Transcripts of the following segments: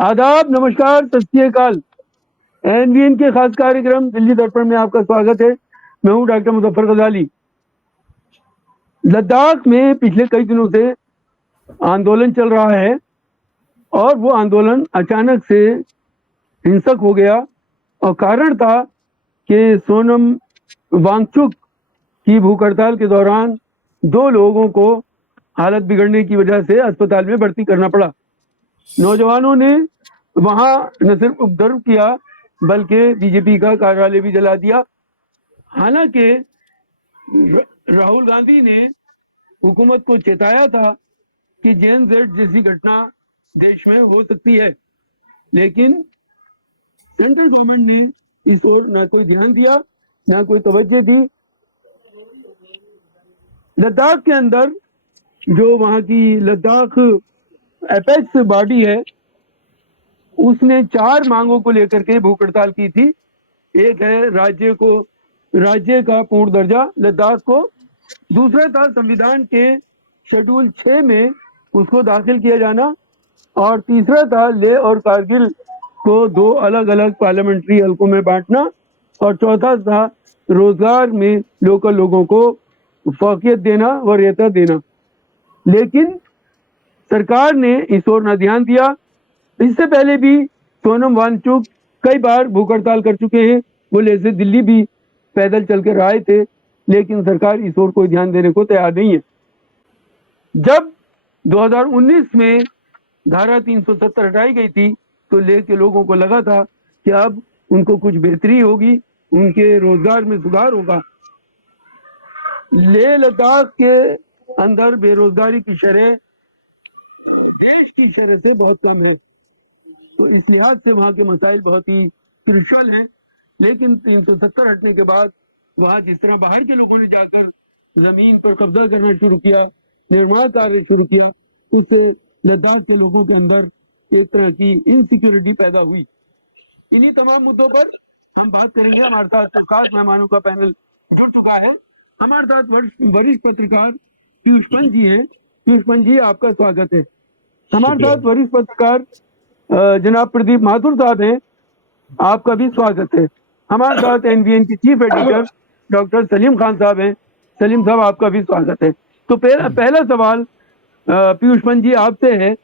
आदाब, नमस्कार, सत श्री अकाल। एनवीएन के खास कार्यक्रम दिल्ली दर्पण में आपका स्वागत है। मैं हूं डॉक्टर मुजफ्फर गजाली। लद्दाख में पिछले कई दिनों से आंदोलन चल रहा है और वो आंदोलन अचानक से हिंसक हो गया और कारण था कि सोनम वांगचुक की भूख हड़ताल के दौरान 2 लोगों को हालत बिगड़ने की वजह से अस्पताल में भर्ती करना पड़ा। नौजवानों ने वहां न सिर्फ उपद्रव किया बल्कि बीजेपी का कार्यालय भी जला दिया। हालांकि राहुल गांधी ने हुकूमत को चेताया था कि जेएनजेड जैसी घटना देश में हो सकती है, लेकिन सेंट्रल गवर्नमेंट ने इस ओर ना कोई ध्यान दिया ना कोई तवज्जो दी। लद्दाख के अंदर जो वहां की लद्दाख एपेक्स बॉडी है उसने 4 मांगों को लेकर के भूख हड़ताल की थी। एक है राज्य का पूर्ण दर्जा लद्दाख को, दूसरा था संविधान के शेड्यूल 6 में उसको दाखिल किया जाना, और तीसरा था लेह और कारगिल को 2 अलग अलग पार्लियामेंट्री हलकों में बांटना, और चौथा था रोजगार में लोकल लोगों को फौकियत देना, वरीयता देना। लेकिन सरकार ने इस ओर न ध्यान दिया। इससे पहले भी सोनम वांगचुक कई बार भूख हड़ताल कर चुके हैं। वो लेह से दिल्ली भी पैदल चल कर आए थे, लेकिन सरकार इस ओर कोई ध्यान देने को तैयार नहीं है। जब 2019 में धारा 370 हटाई गई थी तो लेह के लोगों को लगा था कि अब उनको कुछ बेहतरी होगी, उनके रोजगार में सुधार होगा। लेह लद्दाख के अंदर बेरोजगारी की शरह देश की शरह से बहुत कम है, तो इस लिहाज से वहां के मसाइल बहुत ही क्रिटिकल हैं। लेकिन 370 हटने के बाद वहां जिस तरह बाहर के लोगों ने जाकर जमीन पर कब्जा करना शुरू किया, निर्माण कार्य शुरू किया, उससे लद्दाख के लोगों के अंदर एक तरह की इनसिक्योरिटी पैदा हुई। इन्हीं तमाम मुद्दों पर हम बात करेंगे। हमारे साथ खास मेहमानों का पैनल जुड़ चुका है। हमारे साथ वरिष्ठ पत्रकार पीयूष पंत जी है। पीयूष पंत जी, आपका स्वागत है। हमारे साथ वरिष्ठ पत्रकार जनाब प्रदीप माथुर साहब हैं, आपका भी स्वागत है। हमारे साथ एनवीएन की chief editor doctor Salim Khan साहब हैं। सलीम साहब, आपका भी स्वागत है। तो पहला सवाल पीयूष पंत जी आपसे है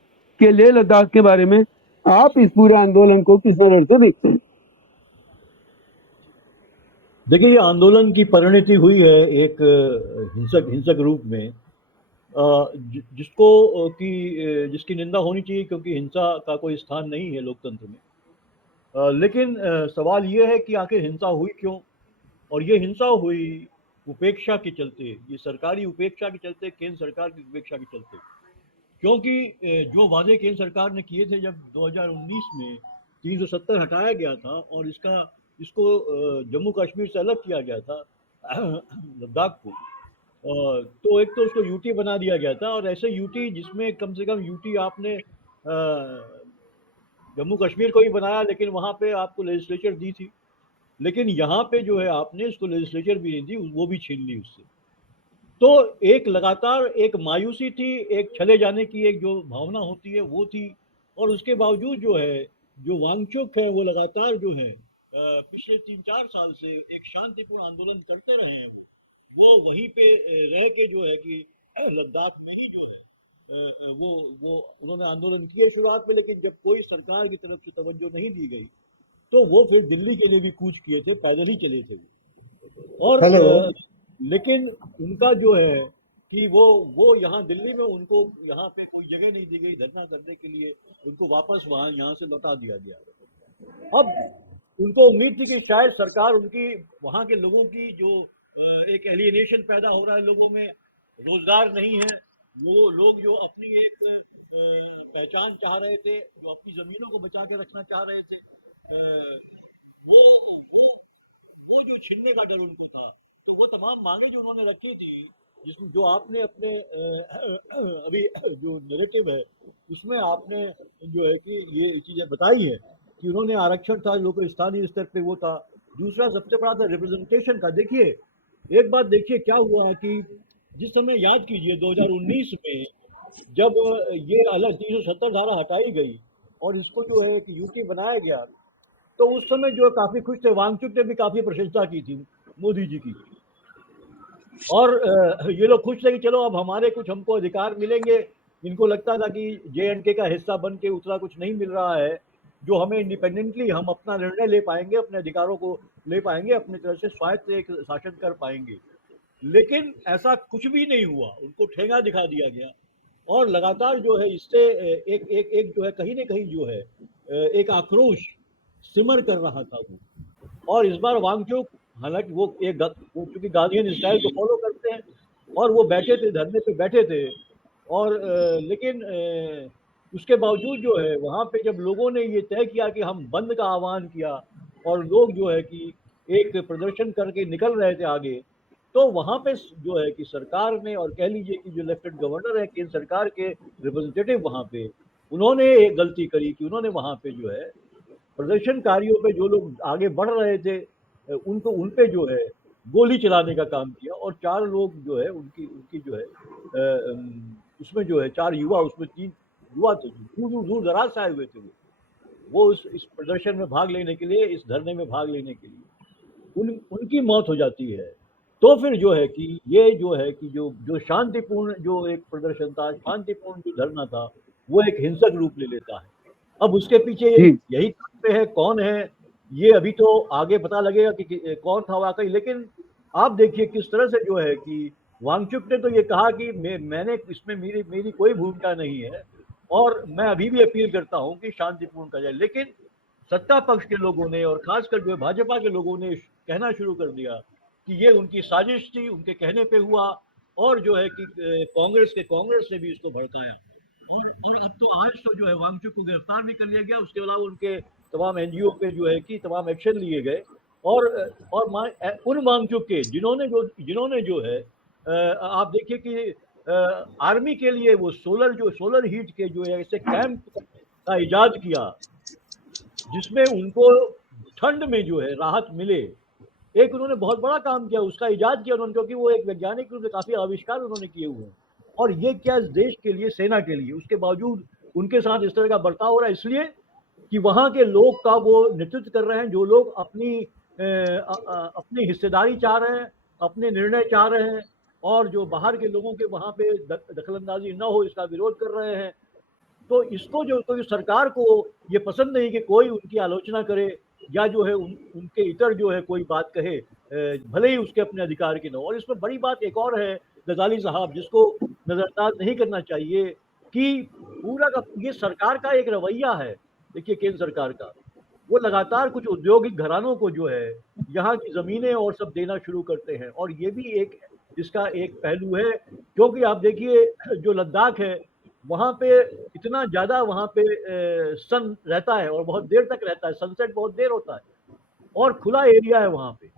कि लेह लद्दाख के बारे में आप इस पूरे आंदोलन को किस नजर से देखते हैं? देखिए, ये आंदोलन की परिणति हुई है एक हिंसक रूप में, जिसकी निंदा होनी चाहिए, क्योंकि हिंसा का कोई स्थान नहीं है लोकतंत्र में। लेकिन सवाल ये है कि आखिर हिंसा हुई क्यों, और ये हिंसा हुई उपेक्षा के चलते, ये सरकारी उपेक्षा के चलते, केंद्र सरकार की उपेक्षा के चलते। क्योंकि जो वादे केंद्र सरकार ने किए थे जब 2019 में 370 हटाया गया था और इसको जम्मू कश्मीर से अलग किया गया था लद्दाख को, तो एक तो उसको यूटी बना दिया गया था, और ऐसे यूटी जिसमें कम से कम यूटी आपने जम्मू कश्मीर को ही बनाया, लेकिन वहां पे आपको लेजिस्लेचर दी थी, लेकिन यहाँ पे जो है आपने उसको लेजिस्लेचर भी नहीं दी, वो भी छीन ली उससे। तो एक लगातार एक मायूसी थी, एक चले जाने की एक जो भावना होती है वो थी, और उसके बावजूद जो है जो वांगचुक है वो लगातार जो है पिछले 3-4 साल से एक शांतिपूर्ण आंदोलन करते रहे हैं। वो वहीं पे रह के जो है कि लद्दाख में ही जो है वो उन्होंने आंदोलन किए शुरुआत में, लेकिन जब कोई सरकार की तरफ से तवज्जो नहीं दी गई तो वो फिर दिल्ली के लिए भी कूच किए थे, पैदल ही चले थे। और लेकिन उनका जो है कि वो यहाँ दिल्ली में उनको यहाँ पे कोई जगह नहीं दी गई धरना करने के लिए, उनको वापस वहाँ यहाँ से लौटा दिया गया। अब उनको उम्मीद थी कि शायद सरकार उनकी वहाँ के लोगों की जो एक एलियनेशन पैदा हो रहा है लोगों में, रोजगार नहीं है, वो लोग जो अपनी एक पहचान चाह रहे थे, जो अपनी जमीनों को बचा के रखना चाह रहे थे, वो वो जो छीनने का डर उनको था। तो वो तमाम मांगे जो उन्होंने रखी थी, जिसमें जो आपने अपने अभी जो नैरेटिव है उसमें आपने जो है कि ये चीजें बताई है कि उन्होंने आरक्षण था लोग स्थानीय स्तर पे, वो था। दूसरा सबसे बड़ा था रिप्रेजेंटेशन का। देखिए, एक बात देखिए क्या हुआ कि जिस समय याद कीजिए 2019 में जब ये अलग 370 धारा हटाई गई, और इसको जो है एक यूटी बनाया गया, तो उस समय जो है काफी खुश थे। वांगचुक ने भी काफी प्रशंसा की थी मोदी जी की, और ये लोग खुश थे कि चलो अब हमारे कुछ हमको अधिकार मिलेंगे। इनको लगता था कि JNK का हिस्सा बन के उतना कुछ नहीं मिल रहा है, जो हमें इंडिपेंडेंटली हम अपना निर्णय ले पाएंगे, अपने अधिकारों को ले पाएंगे, अपनी तरह से स्वायत्त एक शासन कर पाएंगे। लेकिन ऐसा कुछ भी नहीं हुआ, उनको ठेंगा दिखा दिया गया, और लगातार जो है इससे एक एक एक जो है कहीं ना कहीं जो है एक आक्रोश सिमर कर रहा था वो। और इस बार वांगचुक, हालांकि वो क्योंकि गांधीयन स्टाइल को फॉलो करते हैं, और वो बैठे थे, धरने पे बैठे थे, और लेकिन उसके बावजूद जो है वहाँ पे जब लोगों ने ये तय किया कि हम बंद का आह्वान किया, और लोग जो है कि एक प्रदर्शन करके निकल रहे थे आगे, तो वहाँ पे जो है कि सरकार ने, और कह लीजिए कि जो लेफ्टिनेंट गवर्नर है केंद्र सरकार के रिप्रेजेंटेटिव वहाँ पे, उन्होंने एक गलती करी कि उन्होंने वहाँ पे जो है प्रदर्शनकारियों पे, जो लोग आगे बढ़ रहे थे, उनको उन पे जो है गोली चलाने का काम किया, और 4 लोग जो है उनकी उनकी जो है उसमें जो है 4 युवा, उसमें 3 युवा थे, दूर दराज से आए हुए थे वो इस प्रदर्शन में भाग लेने के लिए, इस धरने में भाग लेने के लिए, उनकी मौत हो जाती है। तो फिर जो है कि ये जो है कि जो शांतिपूर्ण जो एक प्रदर्शन था, शांतिपूर्ण जो धरना था, वो एक हिंसक रूप ले लेता है। अब उसके पीछे जी यही पे है, कौन है ये अभी तो आगे पता लगेगा कि कौन था वाकई। लेकिन आप देखिए किस तरह से जो है कि वांगचुक ने तो ये कहा कि मैंने इसमें मेरी कोई भूमिका नहीं है, और मैं अभी भी अपील करता हूं कि शांतिपूर्ण का जाए। लेकिन सत्ता पक्ष के लोगों ने, और खासकर जो है भाजपा के लोगों ने कहना शुरू कर दिया कि ये उनकी साजिश थी, उनके कहने पे हुआ, और जो है कि कांग्रेस ने भी इसको भड़काया। और अब तो आज तो जो है वांगचुक को गिरफ्तार भी कर लिया गया, उसके अलावा उनके तमाम NGO पे जो है कि तमाम एक्शन लिए गए, और उन वांगचुक के जिन्होंने जो है आप देखिए कि आर्मी के लिए वो सोलर हीट के जो है ऐसे कैंप का इजाद किया, जिसमें उनको ठंड में जो है राहत मिले। एक उन्होंने बहुत बड़ा काम किया, उसका इजाद किया उन्होंने, क्योंकि वो एक वैज्ञानिक रूप से काफी आविष्कार उन्होंने किए हुए हैं, और ये क्या देश के लिए, सेना के लिए। उसके बावजूद उनके साथ इस तरह का बर्ताव हो रहा है, इसलिए कि वहां के लोग का वो नेतृत्व कर रहे हैं, जो लोग अपनी हिस्सेदारी चाह रहे हैं, अपने निर्णय चाह रहे हैं, और जो बाहर के लोगों के वहां पे दखलंदाजी न हो इसका विरोध कर रहे हैं। तो इसको जो तो सरकार को ये पसंद नहीं कि कोई उनकी आलोचना करे, या जो है उनके इतर जो है कोई बात कहे, भले ही उसके अपने अधिकार की न हो। और इसमें बड़ी बात एक और है गजाली साहब, जिसको नजरअंदाज नहीं करना चाहिए, कि पूरा का ये सरकार का एक रवैया है। देखिए केंद्र सरकार का, वो लगातार कुछ औद्योगिक घरानों को जो है यहाँ की जमीनें और सब देना शुरू करते हैं, और ये भी एक इसका एक पहलू है। क्योंकि आप देखिए जो लद्दाख है, वहाँ पे इतना ज्यादा वहाँ पे सन रहता है, और बहुत देर तक रहता है, सनसेट बहुत देर होता है, और खुला एरिया है वहाँ पे,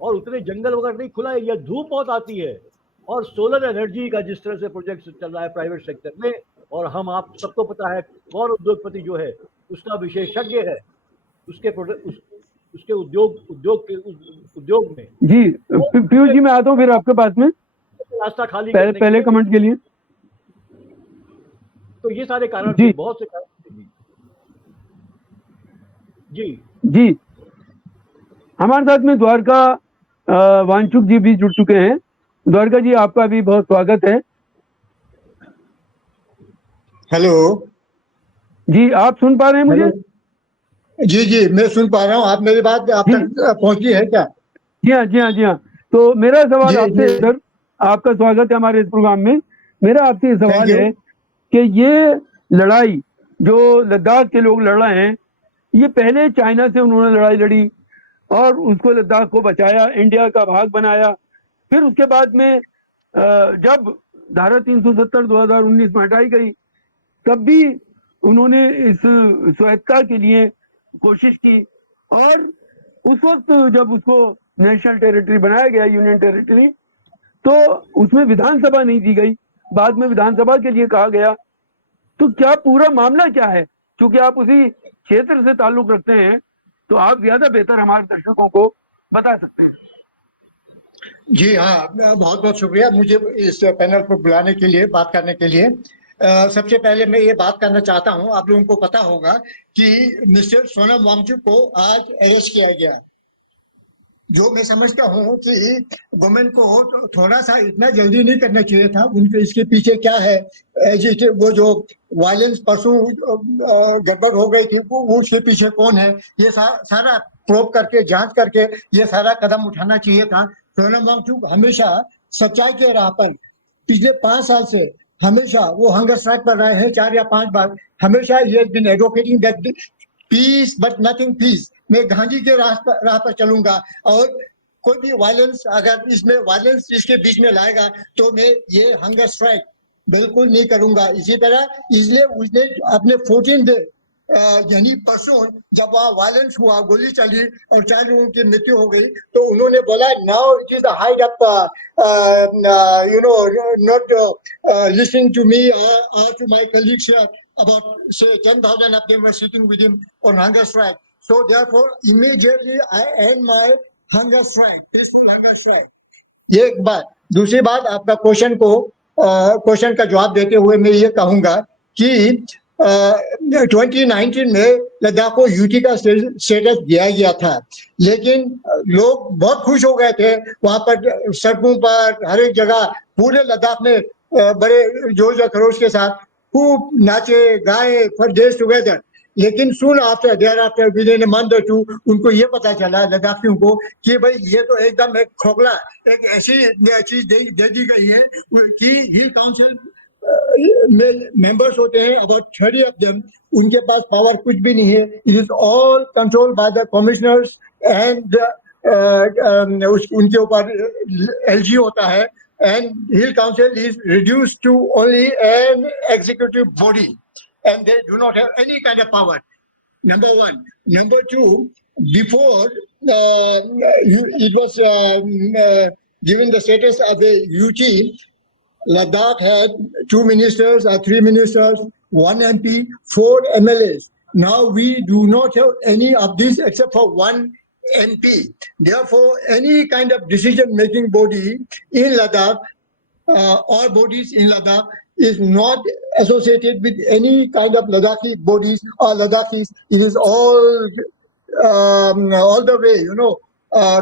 और उतने जंगल वगैरह नहीं, खुला एरिया, धूप बहुत आती है। और सोलर एनर्जी का जिस तरह से प्रोजेक्ट चल रहा है प्राइवेट सेक्टर में, और आप सबको पता है कौन उद्योगपति जो है उसका विशेषज्ञ है उसके उद्योग में, जी पीयूष जी, मैं आता हूँ फिर आपके पास में, रास्ता खाली पहले कमेंट के लिए। तो ये सारे कारण थे, बहुत से कारण थे। जी हमारे साथ में द्वारका वांगचुक जी भी जुड़ चुके हैं। द्वारका जी, आपका भी बहुत स्वागत है। हेलो जी, आप सुन पा रहे हैं मुझे? जी मैं सुन पा रहा हूँ। आप मेरी बात आप तक पहुंची है क्या? जी हाँ। तो मेरा सवाल आपसे सर, आपका स्वागत है हमारे इस प्रोग्राम में। मेरा आपसे सवाल है कि ये लड़ाई जो लद्दाख के लोग लड़ रहे हैं, ये पहले चाइना से उन्होंने लड़ाई लड़ी और उसको लद्दाख को बचाया, इंडिया का भाग बनाया। फिर उसके बाद में जब धारा 370 2019 में हटाई गई, तब भी उन्होंने इस स्वायत्तता के लिए कोशिश की, और उस वक्त जब उसको नेशनल टेरिटरी बनाया गया, यूनियन टेरिटरी, तो उसमें विधानसभा नहीं दी गई, बाद में विधानसभा के लिए कहा गया। तो क्या पूरा मामला क्या है? क्योंकि आप उसी क्षेत्र से ताल्लुक रखते हैं, तो आप ज्यादा बेहतर हमारे दर्शकों को बता सकते हैं। जी हाँ, बहुत बहुत शुक्रिया मुझे इस पैनल पर बुलाने के लिए, बात करने के लिए। सबसे पहले मैं ये बात करना चाहता हूं, आप लोगों को पता होगा कि मिस्टर सोनम वांगचुक को आज अरेस्ट किया गया। जो मैं समझता हूँ कि गवर्नमेंट को थोड़ा सा इतना जल्दी नहीं करना चाहिए था। उनके इसके पीछे क्या है, वो जो वायलेंस परसों गड़बड़ हो गई थी, वो उसके पीछे कौन है, ये सारा प्रोब करके जांच करके ये सारा कदम उठाना चाहिए था। सोनम वांगचुक हमेशा सच्चाई के राह पर पिछले 5 साल से हमेशा वो हंगर स्ट्राइक पर रहे हैं 4 या 5 बार। हमेशा ही has been advocating that peace but nothing peace. मैं गांधी के राह पर चलूंगा और कोई भी वायलेंस अगर इसमें वायलेंस इसके बीच में लाएगा तो मैं ये हंगर स्ट्राइक बिल्कुल नहीं करूंगा। इसी तरह इसलिए उसने अपने 14 डे यानी परसों जब वहाँ वायलेंस हुआ, गोली चली और 4 लोगों की मृत्यु हो गई, तो उन्होंने बोला now it is the height of you know not listening to me or to my colleagues here about say 10,000 of them were sitting with him on hunger strike. So therefore immediately I end my hunger strike, peaceful hunger strike. ये एक बात। दूसरी बात, आपका question का जवाब देते हुए मैं ये कहूंगा कि 2019 में लद्दाख को यूटी का स्टेटस दिया गया था, लेकिन लोग बहुत खुश हो गए थे। वहां पर सड़कों पर हर एक जगह पूरे लद्दाख में बड़े जोश और खरोश के साथ खूब नाचे गाए फॉर डेज टुगेदर। लेकिन soon after thereafter within month और 2 उनको ये पता चला लद्दाखियों को कि भाई ये तो एकदम एक खोखला एक ऐसी चीज दे दी गई है कि हिल काउंसिल में मेंबर्स होते हैं अबाउट 30 ऑफ देम, उनके पास पावर कुछ भी नहीं है। It is all control by the commissioners and उनके ऊपर एलजी होता है and Hill Council is reduced to only an executive body and they do not have any kind of power. Number one. Number two, before it was given the status of a UT, Ladakh had 2 ministers or 3 ministers, 1 MP, 4 MLAs. Now we do not have any of these except for 1 MP. Therefore, any kind of decision-making body in Ladakh or bodies in Ladakh is not associated with any kind of Ladakhi bodies or Ladakhis. It is all the way,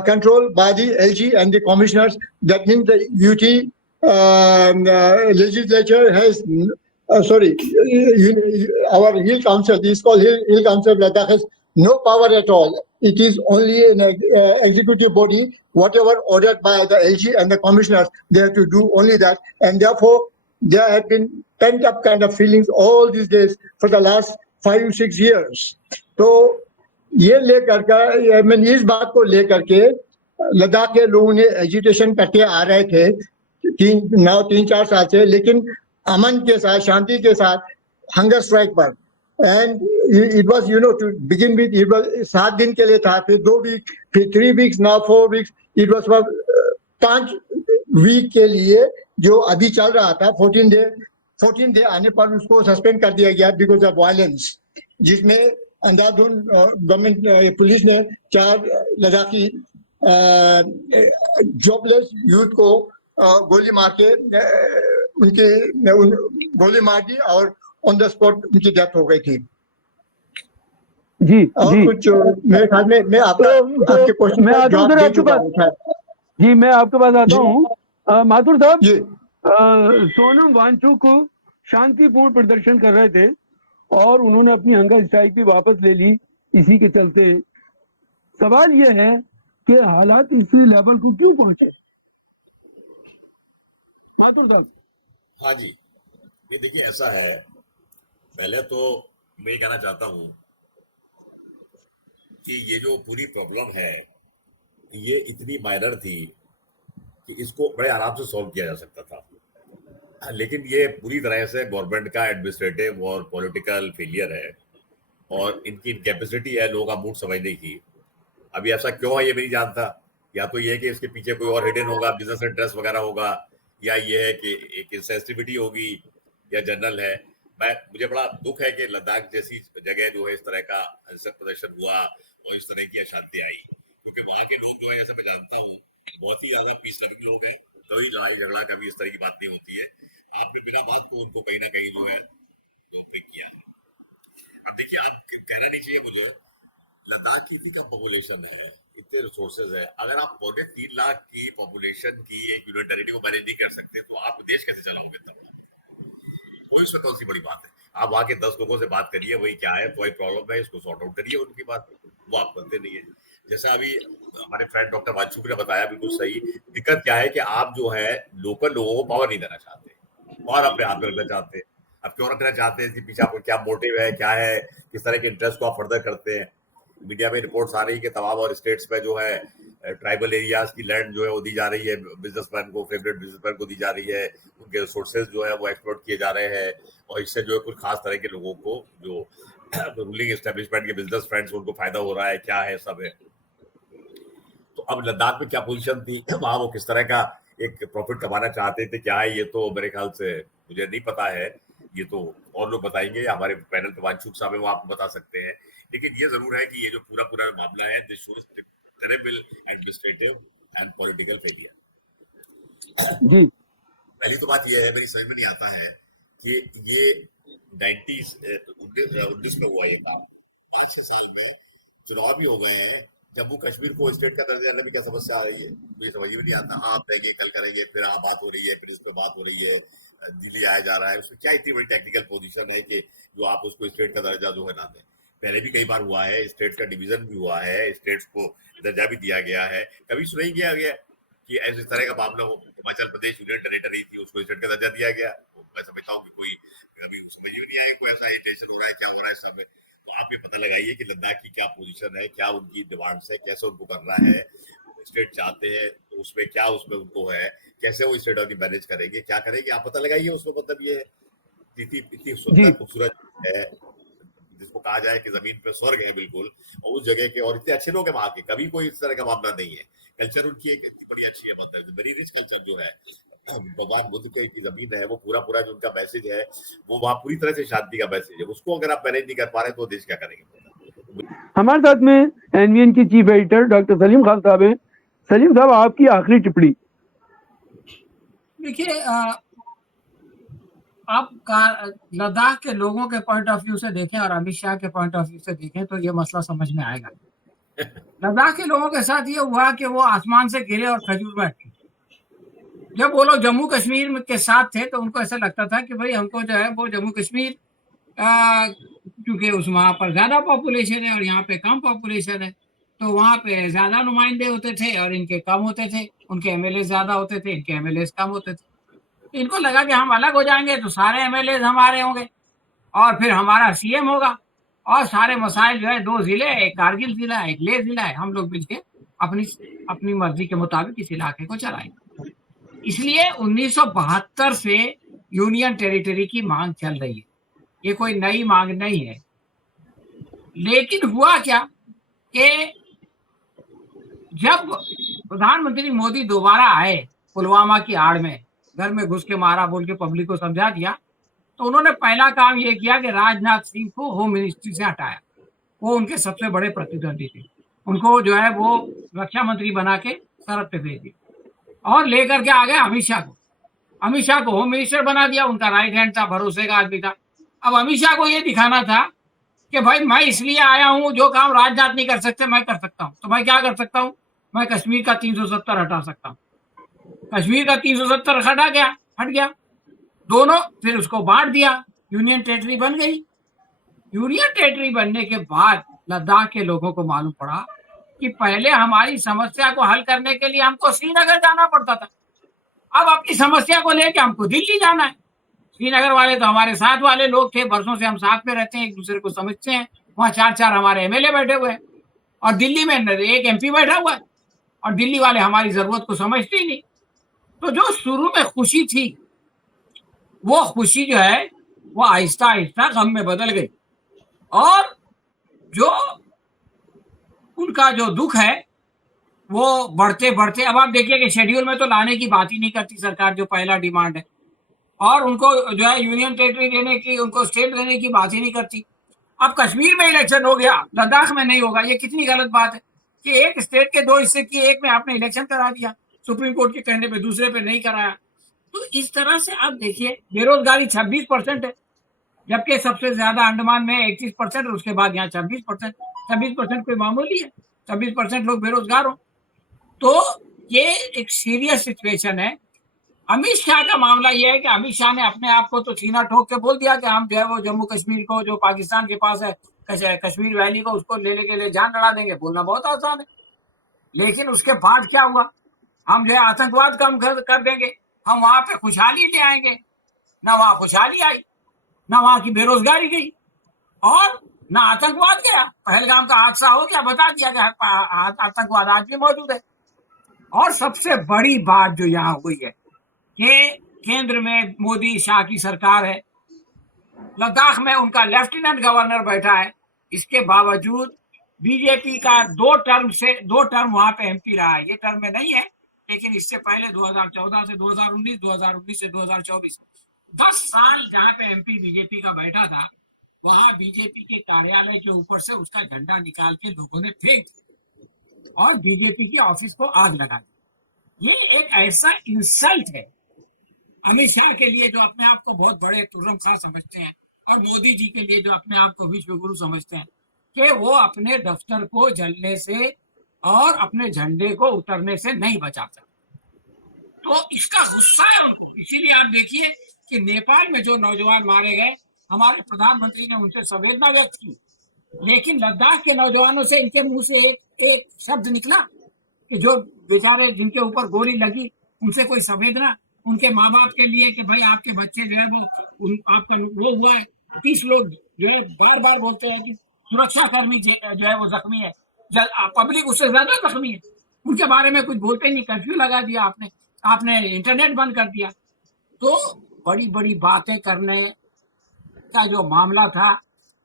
controlled by the LG and the commissioners. That means the UT legislature has, sorry, our Hill Council, this is called Hill Council of Ladakh, has no power at all. It is only an executive body. Whatever ordered by the LG and the commissioners, they have to do only that. And therefore, there have been pent up kind of feelings all these days for the last 5-6 years. तो ये लेकर के मैंने इस बात को लेकर के लद्दाख के लोगों ने एजिटेशन करते आ रहे थे 3-4 साल से, लेकिन अमन के साथ शांति के साथ हंगर स्ट्राइक पर। And it was to begin with it was 7 दिन के लिए था, फिर 2 वीक, फिर 3 weeks, now 4 weeks. It was for 5 week के लिए जो अभी चल रहा था। 14 डे आने पर उसको सस्पेंड कर दिया गया बिकॉज ऑफ वायलेंस, जिसमें अंधाधुन गवर्नमेंट पुलिस ने 4 लद्दाखी जॉबलेस यूथ को गोली मार के गोली मार दी और ऑन द स्पॉट उनकी डेथ हो गई थी। जी और जी कुछ मेरे ख्याल में मैं आपके क्वेश्चन मैं का आता हूँ जवाब सर दे आपके चुका पास। हूँ। जी मैं आपके पास आता जी। हूँ। माथुर साहब, जी सोनम वांगचुक शांतिपूर्ण प्रदर्शन कर रहे थे और उन्होंने अपनी हंगर स्ट्राइक भी वापस ले ली। इसी के चलते सवाल यह है कि हालात इसी लेवल को क्यों पहुंचे? माथुर साहब। हाँ जी, ये देखिए ऐसा है, पहले तो मैं ये कहना चाहता हूँ कि ये जो पूरी प्रॉब्लम है ये इतनी माइनर थी कि इसको बड़े आराम से सॉल्व किया जा सकता था, लेकिन ये पूरी तरह से गवर्नमेंट का एडमिनिस्ट्रेटिव और पॉलिटिकल फेलियर है और इनकी इनकैपेसिटी है लोगों का मूड समझने की। अभी ऐसा क्यों है ये मैं नहीं जानता, या तो ये है कि इसके पीछे कोई और हिडन होगा, बिजनेस इंटरेस्ट वगैरह होगा, या ये है कि एक इंसेंसिटिविटी होगी या जनरल है। मुझे बड़ा दुख है कि लद्दाख जैसी जगह जो है इस तरह का प्रदर्शन हुआ और इस तरह की अशांति आई, क्योंकि वहाँ के लोग जो है, जैसे मैं जानता हूँ, बहुत ही ज्यादा पीस लविंग लोग हैं, कभी लड़ाई झगड़ा कभी इस तरह की बात नहीं होती है। आपने बिना बात को उनको कहीं ना कहीं जो है पिक किया। अब देखिए, आप कहना नहीं चाहिए मुझे, लद्दाख की इतनी कम पॉपुलेशन है, इतने रिसोर्सेज है, अगर आप 3.25 लाख की पॉपुलेशन की एक यूनियन टेरिटरी को मैनेज नहीं कर सकते तो आप देश कैसे चलाओगे? तब कोई उसमें कौन सी बड़ी बात है? आप वहां के 10 लोगों से बात करिए, वही क्या है, कोई प्रॉब्लम है, इसको सॉर्ट आउट करिए, उनकी बात वो आप करते नहीं है। जैसा अभी हमारे फ्रेंड डॉक्टर वांचुक ने बताया, बिल्कुल सही। दिक्कत क्या है कि आप जो है लोकल लोगों को पावर नहीं देना चाहते और अपने हाथ में रखना चाहते हैं। अब क्यों रखना चाहते हैं? इसके पीछे आपको क्या मोटिव है, क्या है, किस तरह के इंटरेस्ट को आप फर्दर करते हैं? मीडिया में रिपोर्ट्स आ रही है कि तमाम और स्टेट्स में जो है ट्राइबल एरियाज की लैंड जो है वो दी जा रही है बिजनेसमैन को, फेवरेट बिजनेसमैन को दी जा रही है, उनके रिसोर्सेज जो है वो एक्सप्लोर किए जा रहे हैं, और इससे जो है कुछ खास तरह के लोगों को जो रूलिंग एस्टेब्लिशमेंट के बिजनेस फ्रेंड्स उनको फायदा हो रहा है, क्या है, सब है। तो अब लद्दाख में क्या पोजीशन थी, वहां वो किस तरह का एक प्रॉफिट कमाना चाहते थे, क्या है, ये तो मेरे ख्याल से मुझे नहीं पता है, ये तो और लोग बताएंगे, हमारे पैनल पे वांचुक साहब है, वो आपको बता सकते हैं। लेकिन ये जरूर है कि ये जो पूरा पूरा मामला है, this shows terrible administrative and political failure. जी पहली तो बात ये है, मेरी समझ में नहीं आता है कि ये 19 में हुआ ये काम, 5-6 साल में चुनाव भी हो गए हैं, जम्मू कश्मीर को स्टेट का दर्जा देने में क्या समस्या आ रही है, मुझे समझ में नहीं आता। हाँ, आप कहेंगे कल करेंगे, फिर बात हो रही है, फिर इस पे बात हो रही है, दिल्ली आया जा रहा है, उसमें क्या इतनी बड़ी टेक्निकल पोजीशन है कि जो आप उसको स्टेट का दर्जा जो है ना दें? पहले भी कई बार हुआ है, स्टेट का डिवीजन भी हुआ है, स्टेट्स को दर्जा भी दिया गया है, कभी सुनाई किया गया कि ऐसे तरह का मामला हो। हिमाचल प्रदेश यूनियन टेरिटरी थी, उसको स्टेट का दर्जा दिया गया। मैं समझता हूँ कि कोई अभी समझ में नहीं आया कोई ऐसा एजिटेशन हो रहा है, क्या हो रहा है सब। तो आप ये पता लगाइए कि लद्दाख की क्या पोजीशन है, क्या उनकी डिमांड्स है, कैसे उनको करना है, स्टेट चाहते हैं तो उसमें क्या उसमें उनको है, कैसे वो स्टेट ऑफ मैनेज करेंगे, क्या करेंगे, आप पता लगाइए। उसमें मतलब ये इतनी सुंदर जी खूबसूरत है जिसको कहा जाए कि जमीन पे स्वर्ग है बिल्कुल, और उस जगह के और इतने अच्छे लोग हैं वहां के, कभी कोई इस तरह का मामला नहीं है। कल्चर उनकी एक बड़ी अच्छी है, मतलब वेरी रिच कल्चर जो है, भगवान बुद्ध की जमीन है, वो पूरा पूरा जो उनका मैसेज है वो वहां पूरी तरह से शांति का मैसेज है। उसको अगर आप मैनेज नहीं कर पा रहे तो देश क्या करेंगे? हमारे साथ में एनवीएन के chief editor doctor Salim Khan साहब हैं। सलीम साहब, आपकी आखिरी टिप्पणी। देखिए, आप लद्दाख के लोगों के पॉइंट ऑफ व्यू से देखें और अमित शाह के पॉइंट ऑफ व्यू से देखें तो ये मसला समझ में आएगा। लद्दाख के लोगों के साथ ये हुआ कि वो आसमान से गिरे और खजूर में अटके। जब वो लोग जम्मू कश्मीर के साथ थे तो उनको ऐसा लगता था कि भाई हमको जो है वो जम्मू कश्मीर, क्योंकि उस वहाँ पर ज्यादा पॉपुलेशन है और यहाँ पे कम पॉपुलेशन है, तो वहाँ पे ज्यादा नुमाइंदे होते थे और इनके कम होते थे, उनके एमएलए ज्यादा होते थे, इनके एमएलए कम होते थे। इनको लगा कि हम अलग हो जाएंगे तो सारे एमएलए हमारे होंगे और फिर हमारा सीएम होगा और सारे मसाइल जो है, 2 जिले, एक कारगिल जिला, एक लेह जिला है, हम लोग मिलकर अपनी अपनी मर्जी के मुताबिक इस इलाके को चलाएंगे। इसलिए 1972 से यूनियन टेरिटरी की मांग चल रही है, ये कोई नई मांग नहीं है। लेकिन हुआ क्या कि जब प्रधानमंत्री मोदी दोबारा आए, पुलवामा की आड़ में घर में घुस के मारा बोल के पब्लिक को समझा दिया, तो उन्होंने पहला काम ये किया कि राजनाथ सिंह को होम मिनिस्ट्री से हटाया। वो उनके सबसे बड़े प्रतिद्वंदी थे, उनको जो है वो रक्षा मंत्री बना के सरहद पे भेज दिया और लेकर के आ गए अमित शाह को। अमित शाह को होम मिनिस्टर बना दिया, उनका राइट हैंड था, भरोसे का आदमी था। अब अमित शाह को ये दिखाना था कि भाई मैं इसलिए आया हूं, जो काम राजनाथ नहीं कर सकते मैं कर सकता हूं। तो मैं क्या कर सकता हूं? मैं कश्मीर का 370 हटा सकता हूं। कश्मीर का 370 हट गया दोनों, फिर उसको बांट दिया, यूनियन टेरिटरी बन गई। यूनियन टेरिटरी बनने के बाद लद्दाख के लोगों को मालूम पड़ा कि पहले हमारी समस्या को हल करने के लिए हमको श्रीनगर जाना पड़ता था, अब अपनी समस्या को लेकर हमको दिल्ली जाना है। श्रीनगर वाले तो हमारे साथ वाले लोग थे, बरसों से हम साथ में रहते हैं, एक दूसरे को समझते हैं। वहाँ 4-4 हमारे एमएलए बैठे हुए हैं और दिल्ली में एक एमपी बैठा हुआ है और दिल्ली वाले हमारी जरूरत को समझते ही नहीं। तो जो शुरू में खुशी थी वो खुशी जो है वो आहिस्ता आहिस्ता गम में बदल गई और जो उनका जो दुख है वो बढ़ते बढ़ते, अब आप देखिए कि शेड्यूल में तो लाने की बात ही नहीं करती सरकार, जो पहला डिमांड है, और उनको जो है यूनियन टेरिटरी देने की, उनको स्टेट देने की बात ही नहीं करती। अब कश्मीर में इलेक्शन हो गया, लद्दाख में नहीं होगा, ये कितनी गलत बात है कि एक स्टेट के 2 हिस्से की एक में आपने इलेक्शन करा दिया, सुप्रीम कोर्ट के कहने पे दूसरे पे नहीं कराया। तो इस तरह से आप देखिए बेरोजगारी 26% है, जबकि सबसे ज्यादा अंडमान में 31% और उसके बाद यहाँ 26%। 26% कोई मामूली है, 26% लोग बेरोजगार हो, तो ये एक सीरियस सिचुएशन है। अमित शाह का मामला ये है कि अमित शाह ने अपने आप को तो सीना ठोक के बोल दिया कि हम जो है वो जम्मू कश्मीर को, जो पाकिस्तान के पास है, कश्मीर वैली को, उसको लेने के लिए जान लड़ा देंगे। बोलना बहुत आसान है, लेकिन उसके बाद क्या हुआ? हम जो है आतंकवाद कम कर देंगे, हम वहां पे खुशहाली ले आएंगे। ना वहां खुशहाली आई, ना वहां की बेरोजगारी गई, और ना आतंकवाद गया। पहलगाम का हादसा हो गया, बता दिया कि आतंकवाद आज भी मौजूद है। और सबसे बड़ी बात जो यहाँ हुई है कि केंद्र में मोदी शाह की सरकार है, लद्दाख में उनका लेफ्टिनेंट गवर्नर बैठा है, इसके बावजूद बीजेपी का 2 टर्म वहां पे एमपी रहा है। ये टर्म में नहीं है, लेकिन इससे पहले 2014 से 2019, 2019 से 2024, 10 साल जहां पे एमपी बीजेपी का बैठा था, वहां बीजेपी के कार्यालय के ऊपर से उसका झंडा निकाल के लोगों ने फेंक और बीजेपी के ऑफिस को आग लगा दी। ये एक ऐसा इंसल्ट है अमित शाह के लिए, जो अपने आप को बहुत बड़े तुर्रम शाह समझते हैं, और मोदी जी के लिए, जो अपने आप को विश्व गुरु समझते हैं, कि वो अपने दफ्तर को जलने से और अपने झंडे को उतरने से नहीं बचा सकते। तो इसका गुस्सा है उनको। इसीलिए आप देखिए कि नेपाल में जो नौजवान मारे गए, हमारे प्रधानमंत्री ने उनसे संवेदना व्यक्त की, लेकिन लद्दाख के नौजवानों से, इनके मुंह से एक शब्द निकला कि जो बेचारे जिनके ऊपर गोली लगी, उनसे कोई संवेदना उनके माँ बाप के लिए कि भाई आपके बच्चे जो है वो आपका वो हुआ है। 30 लोग जो है बार बार बोलते हैं कि सुरक्षाकर्मी जो है वो जख्मी है, पब्लिक उससे ज्यादा जख्मी है, उनके बारे में कुछ बोलते नहीं। कर्फ्यू लगा दिया आपने इंटरनेट बंद कर दिया। तो बड़ी बड़ी बातें करने का जो मामला था,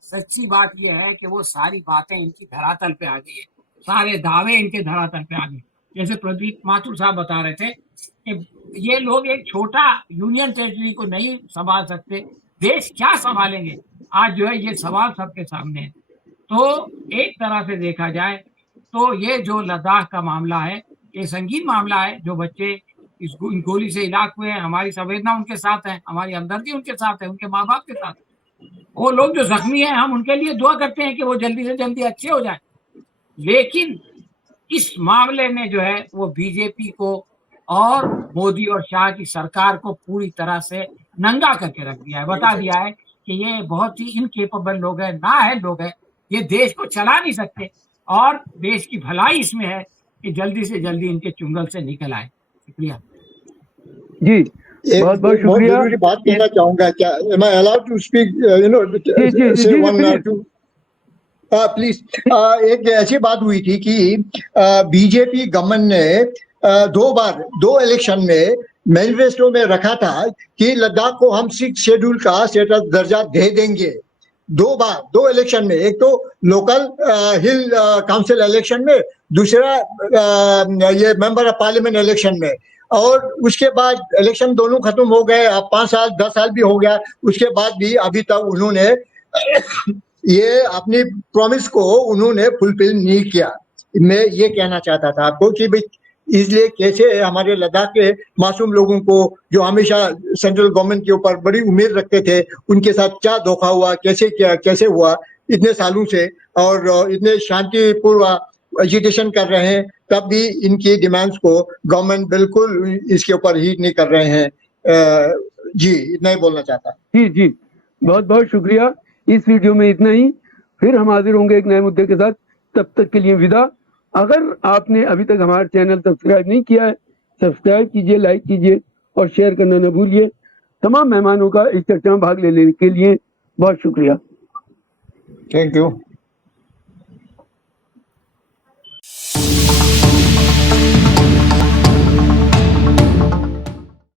सच्ची बात यह है कि वो सारी बातें इनकी धरातल पे आ गई है, सारे दावे इनके धरातल पे आ गए। जैसे प्रदीप माथुर साहब बता रहे थे कि ये लोग एक छोटा यूनियन टेरिटरी को नहीं संभाल सकते, देश क्या संभालेंगे? आज जो है ये सवाल सबके सामने है। तो एक तरह से देखा जाए तो ये जो लद्दाख का मामला है, ये संगीन मामला है। जो बच्चे इस गोली से इलाक हुए हैं, हमारी संवेदना उनके साथ है, हमारी हमदर्दी उनके साथ है, उनके माँ बाप के साथ है। वो लोग जो जख्मी हैं, हम उनके लिए दुआ करते हैं कि वो जल्दी से जल्दी अच्छे हो जाए। लेकिन इस मामले में जो है वो बीजेपी को और मोदी और शाह की सरकार को पूरी तरह से नंगा करके रख दिया है, बता दिया है कि ये बहुत ही इनकेपेबल लोग हैं, ना है लोग हैं, ये देश को चला नहीं सकते, और देश की भलाई इसमें है कि जल्दी से जल्दी इनके चुंगल से निकल आए। शुक्रिया जी, एक बहुत बहुत बहुत शुक्रिया। जरूरी बात कहना चाहूंगा। क्या am I allowed to speak, say one or two? Please. एक ऐसी बात हुई थी कि बीजेपी गवर्नमेंट ने 2 इलेक्शन में मैनिफेस्टो में रखा था कि लद्दाख को हम 6 शेड्यूल का स्टेटस दर्जा दे देंगे। 2 इलेक्शन में, एक तो लोकल हिल काउंसिल इलेक्शन में, दूसरा ये मेंबर ऑफ पार्लियामेंट इलेक्शन में। और उसके बाद इलेक्शन दोनों खत्म हो गए, अब 5 साल 10 साल भी हो गया, उसके बाद भी अभी तक उन्होंने ये अपनी प्रॉमिस को उन्होंने फुलफिल नहीं किया। मैं ये कहना चाहता था आपको कि भाई इसलिए कैसे हमारे लद्दाख के मासूम लोगों को, जो हमेशा सेंट्रल गवर्नमेंट के ऊपर बड़ी उम्मीद रखते थे, उनके साथ क्या धोखा हुआ, कैसे हुआ इतने सालों से, और इतने शांतिपूर्व एजिटेशन कर रहे हैं, तब भी इनकी डिमांड्स को गवर्नमेंट बिल्कुल इसके ऊपर हीट नहीं कर रहे हैं। जी, इतना ही बोलना चाहता। जी, बहुत बहुत शुक्रिया। इस वीडियो में इतना ही, फिर हम हाजिर होंगे एक नए मुद्दे के साथ। तब तक के लिए विदा। अगर आपने अभी तक हमारा चैनल सब्सक्राइब नहीं किया है, सब्सक्राइब कीजिए, लाइक कीजिए और शेयर करना न भूलिए। तमाम मेहमानों का इस चर्चा में भाग लेने के लिए बहुत शुक्रिया। Thank you.